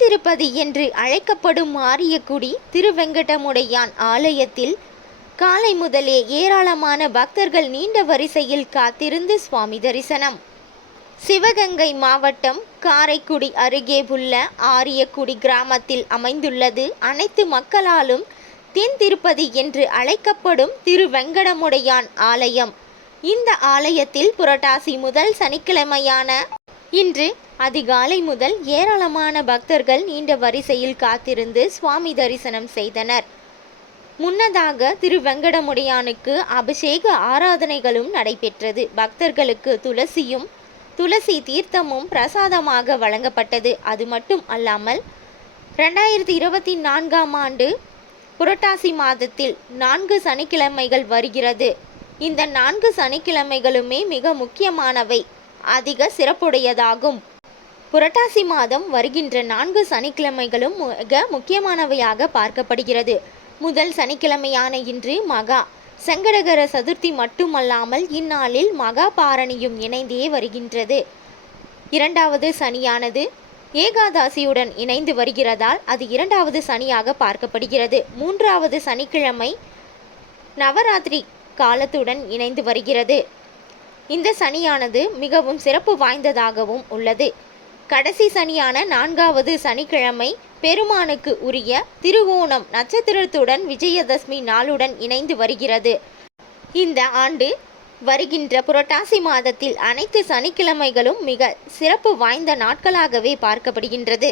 திருப்பதி என்று அழைக்கப்படும் ஆரியக்குடி திருவெங்கடமுடையான் ஆலயத்தில் காலை முதலே ஏராளமான பக்தர்கள் நீண்ட வரிசையில் காத்திருந்து சுவாமி தரிசனம். சிவகங்கை மாவட்டம் காரைக்குடி அருகே உள்ள ஆரியக்குடி கிராமத்தில் அமைந்துள்ளது. அனைத்து மக்களாலும் தென் திருப்பதி என்று அழைக்கப்படும் திருவெங்கடமுடையான் ஆலயம். இந்த ஆலயத்தில் புரட்டாசி முதல் சனிக்கிழமையான இன்று அதிகாலை முதல் ஏராளமான பக்தர்கள் நீண்ட வரிசையில் காத்திருந்து சுவாமி தரிசனம் செய்தனர். முன்னதாக திரு வெங்கடமுடையானுக்கு அபிஷேக ஆராதனைகளும் நடைபெற்றது. பக்தர்களுக்கு துளசியும் துளசி தீர்த்தமும் பிரசாதமாக வழங்கப்பட்டது. அது மட்டும் அல்லாமல் ரெண்டாயிரத்தி இருபத்தி நான்காம் ஆண்டு புரட்டாசி மாதத்தில் நான்கு சனிக்கிழமைகள் வருகிறது. இந்த நான்கு சனிக்கிழமைகளுமே மிக முக்கியமானவை. அதிக சிறப்புடையதாகும். புரட்டாசி மாதம் வருகின்ற நான்கு சனிக்கிழமைகளும் மிக முக்கியமானவையாக பார்க்கப்படுகிறது. முதல் சனிக்கிழமையான இன்று மகா. சங்கடகர சதுர்த்தி மட்டுமல்லாமல் இந்நாளில் மகா பாரணியும் இணைந்தே வருகின்றது. இரண்டாவது சனியானது ஏகாதாசியுடன் இணைந்து வருகிறதால் அது இரண்டாவது சனியாக பார்க்கப்படுகிறது. மூன்றாவது சனிக்கிழமை நவராத்திரி காலத்துடன் இணைந்து வருகிறது. இந்த சனியானது மிகவும் சிறப்பு வாய்ந்ததாகவும் உள்ளது. கடைசி சனியான நான்காவது சனிக்கிழமை பெருமானுக்கு உரிய திருவோணம் நட்சத்திரத்துடன் விஜயதசமி நாளுடன் இணைந்து வருகிறது. இந்த ஆண்டு வருகின்ற புரட்டாசி மாதத்தில் அனைத்து சனிக்கிழமைகளும் மிக சிறப்பு வாய்ந்த நாட்களாகவே பார்க்கப்படுகின்றது.